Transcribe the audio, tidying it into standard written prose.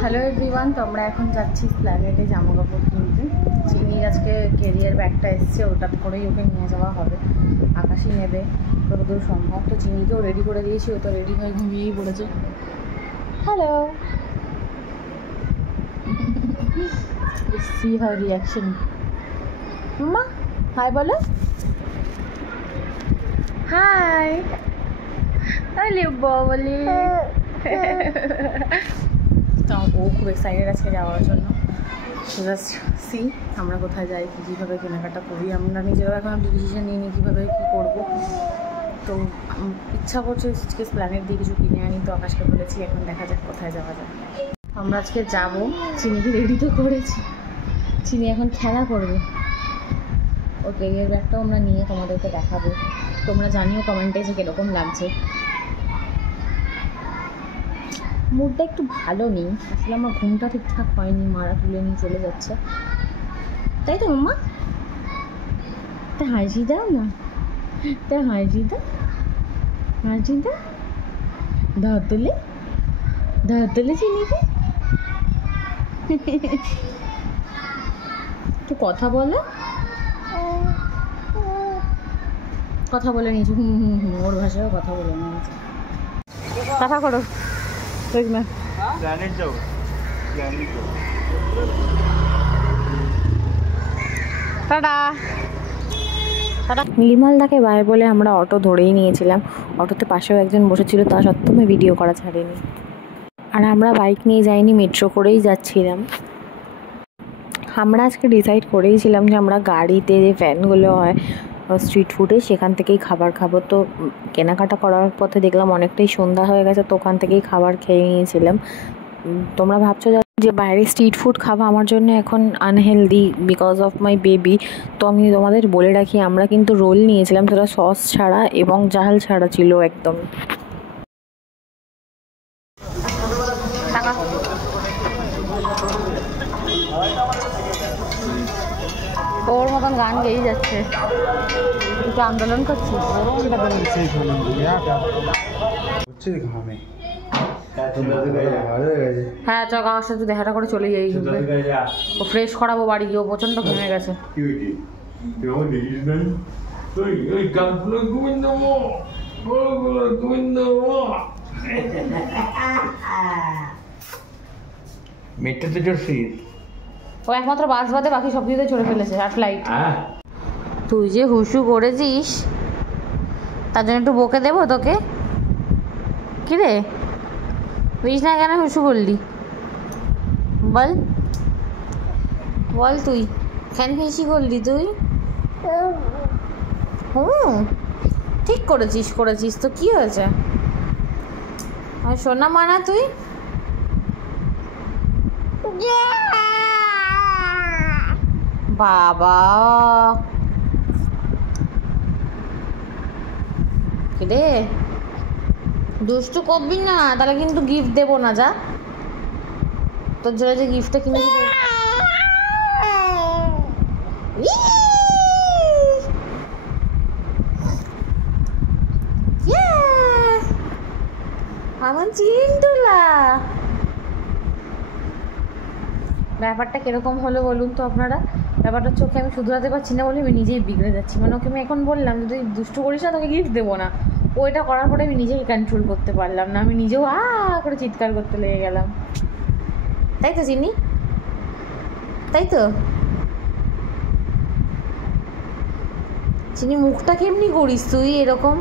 Hello everyone, তো আমরা এখন যাচ্ছি প্ল্যানেটে জামা কাপড় কিনতে। চিনির আজকে ক্যারিয়ার ব্যাগটা এসছে, ওটা করেই ওকে নিয়ে যাওয়া হবে। আকাশই নেবে যতদূর সম্ভব। তো চিনিকেও রেডি করে দিয়েছি, ও তো রেডি হয়ে ঘুমিয়েই পড়েছে। হ্যালো, সি হার রিয়াকশন। মা হাই বলো, হাই। আরে বলি তো ও খুব এক্সাইটেড আজকে যাওয়ার জন্য। জাস্ট সি আমরা কোথায় যাই, কীভাবে কেনাকাটা করি। আমরা নিজেরাও এখন ডিসিশন নিয়ে নিই কীভাবে কী করবো। তো ইচ্ছা করছে আজকে প্ল্যানেট দিয়ে কিছু কিনে আনি। তো আকাশকে বলেছি এখন দেখা যাক কোথায় যাওয়া যায়। আমরা আজকে যাবো, চিনিকে রেডি তো করেছি। চিনি এখন খেলা করবে। ও ক্যারিয়ার ব্যাগটাও আমরা নিয়ে তোমাদেরকে দেখাবো। তোমরা জানিও কমেন্টে যে কীরকম লাগছে। মুডটা একটু ভালো নেই আসলে, আমার ঘুমটা ঠিকঠাক হয়নি, মারা তুলে নিয়ে চলে যাচ্ছে। তাই তো মাম্মা? তা হাসি দাও না, তা হাসি দাও, হাসি দাও। ধর তুলে, ধর তুলে চিনিকে। একটু কথা বলো, কথা বলে নিয়েছি। হুম হুম হুম, ওর ভাষায়ও কথা বলে নিয়েছি। কথা করো ঠিক না। নির্মলদাকে বাই বলে আমরা অটো ধরেই নিয়েছিলাম। অটোতে পাশেও একজন বসেছিল, তা সত্ত্বেও আমি ভিডিও করা ছাড়িনি। আর আমরা বাইক নিয়ে যাইনি, মেট্রো করেই যাচ্ছিলাম। আমরা আজকে ডিসাইড করেইছিলাম যে আমরা গাড়িতে যে ভ্যানগুলো হয় স্ট্রিট ফুডে, সেখান থেকেই খাবার খাবো। তো কেনাকাটা করার পথে দেখলাম অনেকটাই সন্ধ্যা হয়ে গেছে, তো ওখান থেকেই খাবার খেয়ে নিয়েছিলাম। তোমরা ভাবছো যে বাইরে স্ট্রিট ফুড খাওয়া আমার জন্য এখন unhealthy because of my baby. তো আমি তোমাদের বলে রাখি, আমরা কিন্তু রোল নিয়েছিলাম, সেটা সস ছাড়া এবং ঝাল ছাড়া ছিল একদম। ওর মতন গান গেয়েই যাচ্ছে, একটু আন্দোলন করছি। হ্যাঁ চ কাকার সাথে দেখাটা করে চলে যাই, ও ফ্রেশ করাবো বাড়ি গিয়ে, ও প্রচন্ড ঘেমে গেছে। ও একমাত্র বাস বাদে বাকি সব কিছুতে চড়ে ফেলেছে, আর ফ্লাইট। তুই যে হুসু করেছিস তার জন্য একটু বকে দেবো তোকে। কি রে বুঝিস না কেন হুসু করলি? বল বল, তুই কেন হিসি করলি? তুই হুম ঠিক করেছিস, করেছিস তো কি হয়েছে? সোনা মানা তুই। বাবা রে দুষ্টু করবি না, তাহলে কিন্তু গিফট দেবো না। যা, তোর জন্য যে গিফটটা কিনেছি। আমার চিন্টুলা ব্যাপারটা কিরকম হলো বলুন তো আপনারা? ব্যাপারটা চোখে আমি শুধরাতে পারছি না বলে আমি নিজেই বিগড়ে যাচ্ছি। মানে ওকে আমি এখন বললাম যদি দুষ্টু করিস না তোকে গিফট দেবো না। ও এটা করার পরে আমি নিজেকে কন্ট্রোল করতে পারলাম না, আমি নিজেও করে চিৎকার করতে লেগে গেলাম। তাই তো চিনি, তাই তো চিনি। মুখটা কেমনি করিস তুই এরকম?